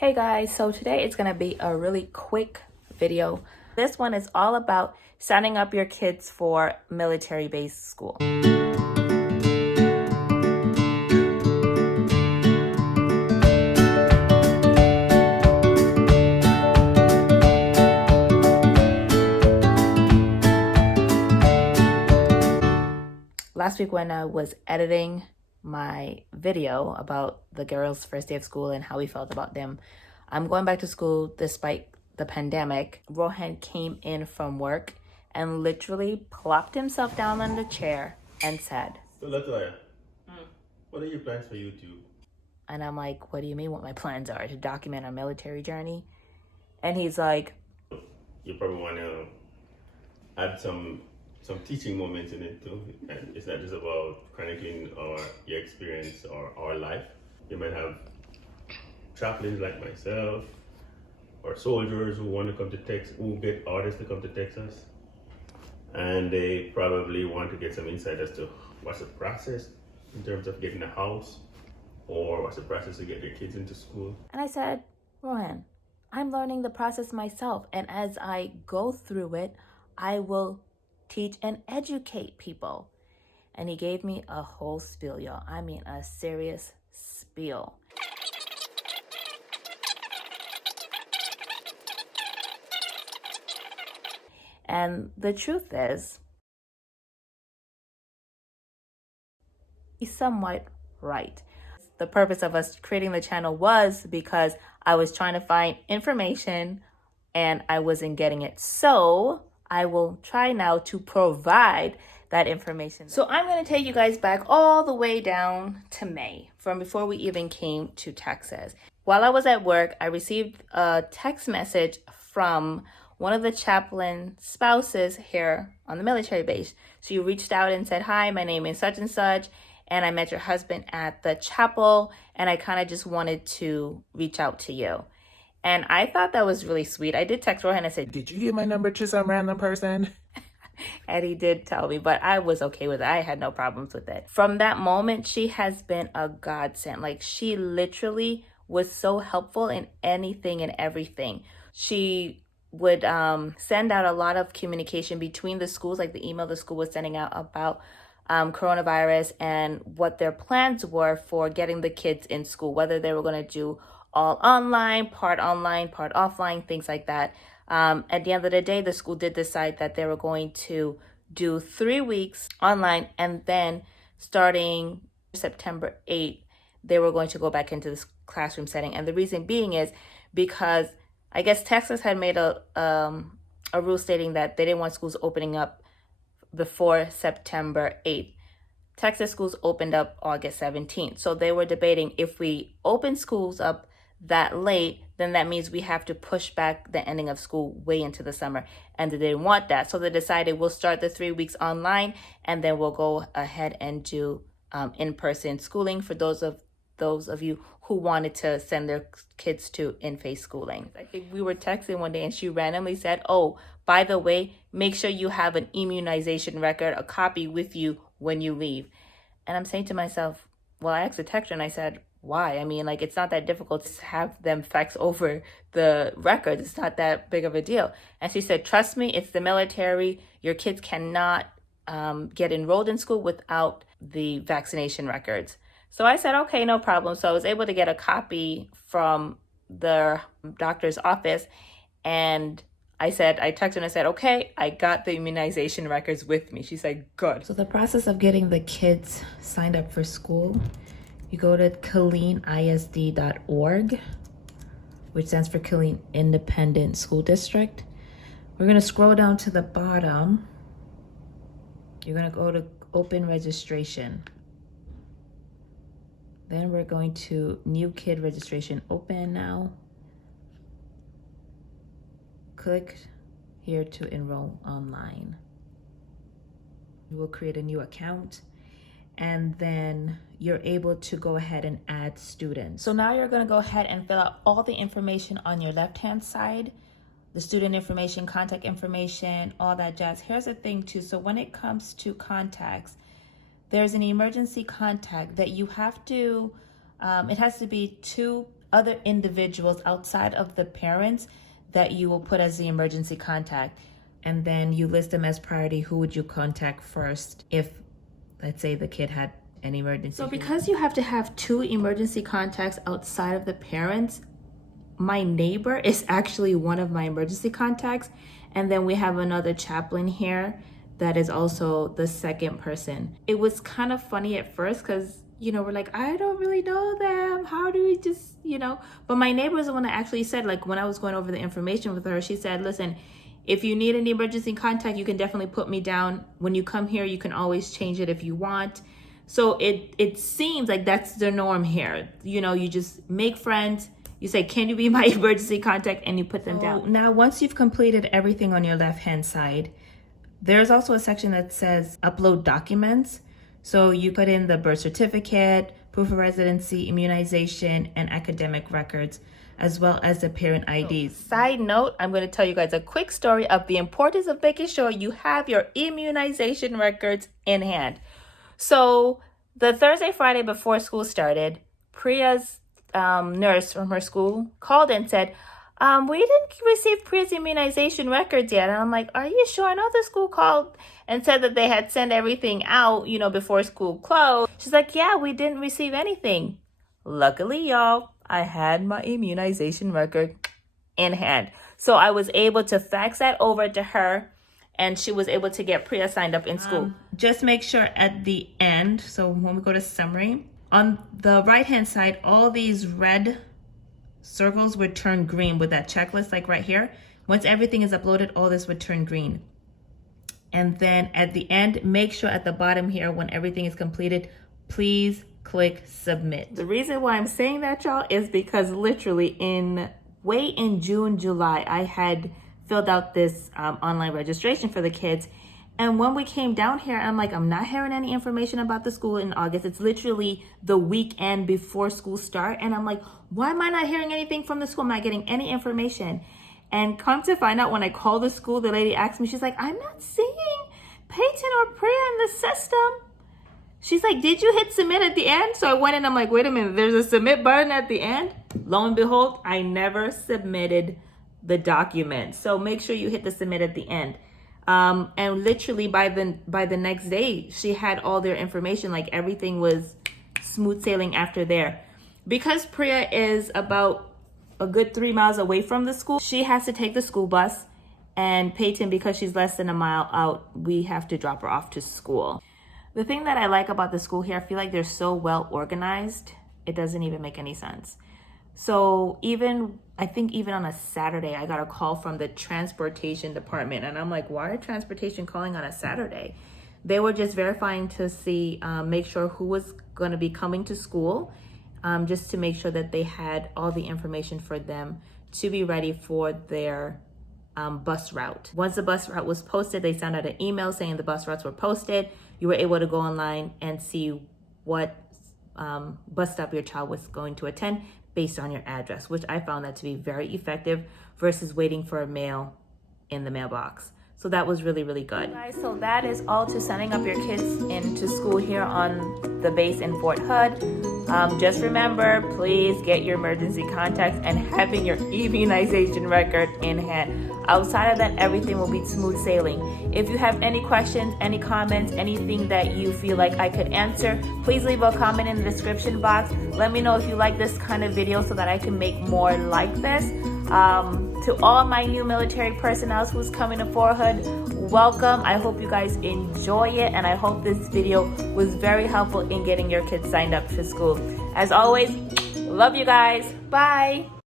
Hey guys, so today it's gonna be a really quick video. This one is all about signing up your kids for military-based school. Last week when I was editing my video about the girls' first day of school and how we felt about them, I'm going back to school despite the pandemic. Rohan came in from work and literally plopped himself down on the chair and said, So Latoya, what are your plans for YouTube? And I'm like, what do you mean what my plans are? To document our military journey? And he's like, You probably want to add some teaching moments in it too. And it's not just about chronicling your experience or our life. You might have chaplains like myself or soldiers who want to come to Texas, who get artists to come to Texas. And they probably want to get some insight as to what's the process in terms of getting a house, or what's the process to get their kids into school. And I said, Rohan, I'm learning the process myself. And as I go through it, I will teach and educate people. And he gave me a whole spiel, y'all. I mean, a serious spiel. And the truth is, he's somewhat right. The purpose of us creating the channel was because I was trying to find information and I wasn't getting it. So I will try now to provide that information. So I'm going to take you guys back all the way down to May, from before we even came to Texas. While I was at work, I received a text message from one of the chaplain spouses here on the military base. She reached out and said, hi, my name is such and such, and I met your husband at the chapel, and I kind of just wanted to reach out to you. And I thought that was really sweet. I did text Rohan and said, did you give my number to some random person? And he did tell me, but I was okay with it. I had no problems with it. From that moment, she has been a godsend. Like, she literally was so helpful in anything and everything. She would send out a lot of communication between the schools, like the email the school was sending out about coronavirus and what their plans were for getting the kids in school, whether they were going to do all online, part offline, things like that. At the end of the day, the school did decide that they were going to do 3 weeks online, and then starting September 8th, they were going to go back into this classroom setting. And the reason being is because I guess Texas had made a rule stating that they didn't want schools opening up before September 8th. Texas schools opened up August 17th. So they were debating, if we open schools up that late, then that means we have to push back the ending of school way into the summer. And they didn't want that. So they decided we'll start the 3 weeks online, and then we'll go ahead and do in-person schooling for those of you who wanted to send their kids to in-face schooling. I think we were texting one day and she randomly said, oh, by the way, make sure you have an immunization record, a copy with you when you leave. And I'm saying to myself, well, I asked the texter and I said, why? I mean, like, it's not that difficult to have them fax over the records. It's not that big of a deal. And she said, trust me, it's the military. Your kids cannot get enrolled in school without the vaccination records. So I said, okay, no problem. So I was able to get a copy from the doctor's office, and I texted her and I said, okay, I got the immunization records with me. She said, good. So the process of getting the kids signed up for school, you go to KilleenISD.org, which stands for Killeen Independent School District. We're going to scroll down to the bottom. You're going to go to open registration. Then we're going to new kid registration, open now. Click here to enroll online. You will create a new account, and then you're able to go ahead and add students. So now you're gonna go ahead and fill out all the information on your left-hand side, the student information, contact information, all that jazz. Here's the thing too, so when it comes to contacts, there's an emergency contact that you have to, it has to be 2 other individuals outside of the parents that you will put as the emergency contact. And then you list them as priority. Who would you contact first if, let's say, the kid had an emergency? So because you have to have 2 emergency contacts outside of the parents, my neighbor is actually one of my emergency contacts. And then we have another chaplain here that is also the second person. It was kind of funny at first because, you know, we're like, I don't really know them. How do we just, you know? But my neighbor was the one that actually said, like, when I was going over the information with her, she said, listen, if you need an emergency contact, you can definitely put me down. When you come here, you can always change it if you want. So it seems like that's the norm here. You know, you just make friends. You say, can you be my emergency contact? And you put them down. Now, once you've completed everything on your left-hand side, there's also a section that says upload documents. So you put in the birth certificate, proof of residency, immunization, and academic records, as well as the parent IDs. Side note, I'm going to tell you guys a quick story of the importance of making sure you have your immunization records in hand. So the Thursday, Friday before school started, Priya's nurse from her school called and said, we didn't receive Priya's immunization records yet. And I'm like, are you sure? I know the school called and said that they had sent everything out, you know, before school closed. She's like, yeah, we didn't receive anything. Luckily, y'all, I had my immunization record in hand. So I was able to fax that over to her, and she was able to get Priya signed up in school. Just make sure at the end, so when we go to summary, on the right-hand side, all these red circles would turn green with that checklist, like right here. Once everything is uploaded, all this would turn green. And then at the end, make sure at the bottom here, when everything is completed, please click submit. The reason why I'm saying that, y'all, is because literally in June, July, I had filled out this online registration for the kids. And when we came down here, I'm like, I'm not hearing any information about the school in August. It's literally the weekend before school start. And I'm like, why am I not hearing anything from the school? I'm not getting any information. And come to find out, when I called the school, the lady asked me, she's like, I'm not seeing Peyton or Priya in the system. She's like, did you hit submit at the end? So I went in, I'm like, wait a minute, there's a submit button at the end? Lo and behold, I never submitted the document. So make sure you hit the submit at the end. And literally by the next day, she had all their information, like everything was smooth sailing after there. Because Priya is about a good 3 miles away from the school, she has to take the school bus, and Peyton, because she's less than a mile out, we have to drop her off to school. The thing that I like about the school here, I feel like they're so well organized, it doesn't even make any sense. So I think even on a Saturday, I got a call from the transportation department, and I'm like, why are transportation calling on a Saturday? They were just verifying to see, make sure who was going to be coming to school, just to make sure that they had all the information for them to be ready for their bus route. Once the bus route was posted, they sent out an email saying the bus routes were posted. You were able to go online and see what bus stop your child was going to attend based on your address, which I found that to be very effective versus waiting for a mail in the mailbox. So that was really, really good. Guys, so that is all to sending up your kids into school here on the base in Fort Hood. Just remember, please get your emergency contacts and having your immunization record in hand. Outside of that, everything will be smooth sailing. If you have any questions, any comments, anything that you feel like I could answer, please leave a comment in the description box. Let me know if you like this kind of video so that I can make more like this. To all my new military personnel who's coming to Fort Hood, welcome. I hope you guys enjoy it, and I hope this video was very helpful in getting your kids signed up for school. As always, love you guys. Bye.